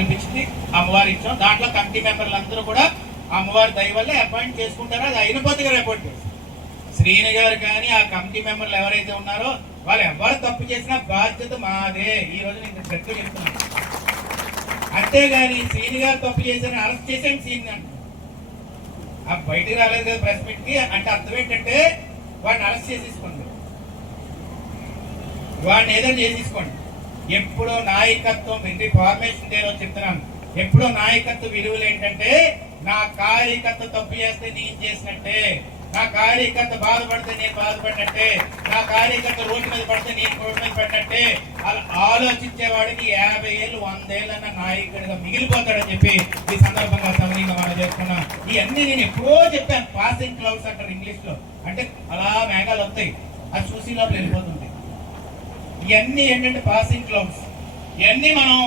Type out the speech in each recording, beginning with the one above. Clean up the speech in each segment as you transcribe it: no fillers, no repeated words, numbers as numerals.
కల్పించింది అమ్మవారి ఇచ్చాం. దాంట్లో కమిటీ మెంబర్లు అందరూ కూడా అమ్మవారి దయ వల్ల అపాయింట్ చేసుకుంటారో అది అయినపోతే గారు అపాయింట్ చేస్తారు. శ్రీని గారు కానీ ఆ కమిటీ మెంబర్లు ఎవరైతే ఉన్నారో వాళ్ళు ఎవరు తప్పు చేసినా బాధ్యత మాదే. ఈ రోజు నేను గట్టిగా చెప్తున్నాను. అంతేగాని శ్రీని గారు తప్పు చేశారని అరెస్ట్ చేసేయండి శ్రీని అంట. బయటికి రాలేదు కదా ప్రెస్ మీట్ కి అంటే అర్థం ఏంటంటే వాడిని అరెస్ట్ చేసేసుకోండి, వాడిని ఏదైనా చేసేసుకోండి. ఎప్పుడో నాయకత్వం ఇది ఫార్మేషన్ డే రోజు చెప్తున్నాను. ఎప్పుడో నాయకత్వ విలువలు ఏంటంటే నా కార్యకర్త తప్పు చేస్తే నేను చేసినట్టే, నా కార్యకర్త బాధపడితే నేను బాధపడినట్టే, నా కార్యకర్త రోడ్డు మీద పడితే నేను రోడ్డు మీద పడినట్టే. అలా ఆలోచించేవాడికి 50 ఏళ్ళు 100 ఏళ్ళన్న నాయకుడిగా మిగిలిపోతాడని చెప్పి ఈ సందర్భంగా సమయంగా మనం చేసుకున్నాం. ఇవన్నీ నేను ఎప్పుడో చెప్పాను. పాసింగ్ క్లౌడ్స్ అంటారు ఇంగ్లీష్ లో, అంటే అలా మేఘాలు వస్తాయి, అది చూసి లోపల వెళ్ళిపోతుంది. ఇవన్నీ ఏంటంటే పాసింగ్ క్లౌడ్స్. ఇవన్నీ మనం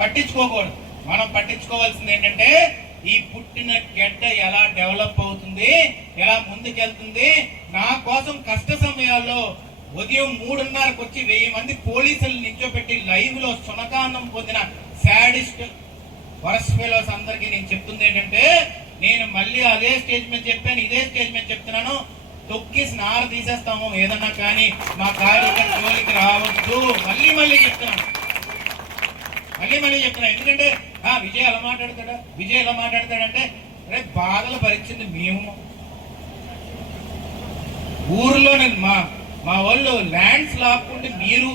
పట్టించుకోకూడదు. మనం పట్టించుకోవాల్సింది ఏంటంటే ఈ పుట్టిన గడ్డ ఎలా డెవలప్ అవుతుంది, ఎలా ముందుకెళ్తుంది. నా కోసం కష్ట సమయాల్లో ఉదయం 3:30కు వచ్చి 1000 మంది పోలీసులు నిల్చోబెట్టి లైవ్ లో సునకాన్నం పొందిన శాడిస్ట్ వరస్ట్ ఫెలోస్ అందరికీ నేను చెప్తుంది ఏంటంటే, నేను మళ్ళీ అదే స్టేజ్ మీద చెప్పాను, ఇదే స్టేజ్ మీద చెప్తున్నాను, తొక్కిసి నార తీసేస్తాము ఏదన్నా కానీ మా కార్యకర్త జోలికి రావద్దు. మళ్ళీ చెప్తున్నాను, మళ్ళీ చెప్తున్నాను. ఎందుకంటే విజయ్ ఎలా మాట్లాడతాడంటే రేపు బాధలు భరించింది మేము. ఊర్లో మా వాళ్ళు ల్యాండ్స్ లాక్కుంటే మీరు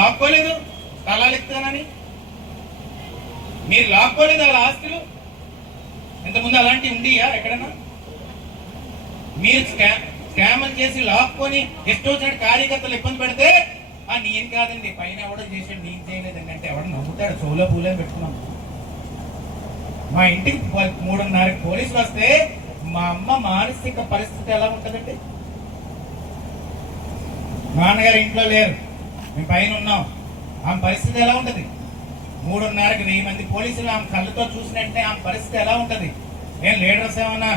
లాక్కోలేదు, స్థలాలు ఇస్తానని మీరు లాక్కోలేదు వాళ్ళ ఆస్తులు. ఇంతకుముందు అలాంటివి ఉండియా ఎక్కడన్నా? మీరు స్కామ్లు చేసి లాక్కొని ఎష్టో వచ్చినట్టు కార్యకర్తలు ఇబ్బంది పెడితే నేను కాదండి పైన ఎవడో చేసాడు నేను చేయలేదండి అంటే ఎవడ నవ్వుతాడు. చెవులో పూలే పెట్టుకున్నాం. మా ఇంటికి 3:30కి పోలీసులు వస్తే మా అమ్మ మానసిక పరిస్థితి ఎలా ఉంటుందండి? నాన్నగారు ఇంట్లో లేరు, మేము పైన ఉన్నాం, ఆమె పరిస్థితి ఎలా ఉంటుంది? 3:30కి 1000 మంది పోలీసులు ఆమె కళ్ళతో చూసినట్టే ఆమె పరిస్థితి ఎలా ఉంటుంది? నేను లీడర్స్ ఏమన్నా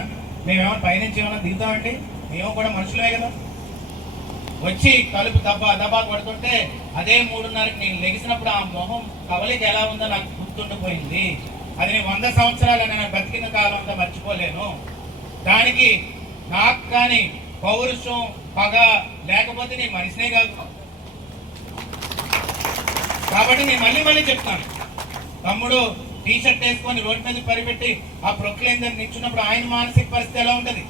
మేమేమన్నా పైనుంచి ఏమన్నా దిగుతామండి? మేము కూడా మనుషులే కదా. వచ్చి తలుపు దబ్బా కొడుతుంటే అదే 3:30కి నేను లెగిసినప్పుడు ఆ మొహం కవలికి ఎలా ఉందో నాకు గుర్తుండిపోయింది. అది నేను 100 సంవత్సరాలు నేను బతికిన కాలం అంతా మర్చిపోలేను. దానికి నాకు కానీ పౌరుషం పగ లేకపోతే నేను మనిషినే కాదు. కాబట్టి నేను మళ్ళీ చెప్తాను, తమ్ముడు టీషర్ట్ వేసుకొని రోడ్డు మీద పరిపెట్టి ఆ ప్రొక్లైన్ దగ్గర నిల్చున్నప్పుడు ఆయన మానసిక పరిస్థితి ఎలా ఉంటది?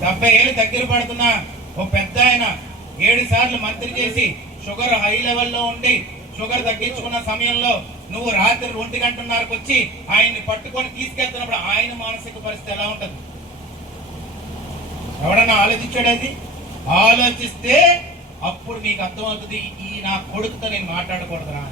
70 ఏళ్ళు దగ్గర పడుతున్న ఓ పెద్ద ఆయన 7 సార్లు మంత్రి చేసి షుగర్ హై లెవెల్లో ఉండి షుగర్ తగ్గించుకున్న సమయంలో నువ్వు రాత్రి 1:30కు వచ్చి ఆయన్ని పట్టుకొని తీసుకెళ్తున్నప్పుడు ఆయన మానసిక పరిస్థితి ఎలా ఉంటది? ఎవడన్నా ఆలోచించాడు? అది ఆలోచిస్తే అప్పుడు మీకు అర్థమవుతుంది ఈ నా కొడుకుతో నేను మాట్లాడకూడదురా.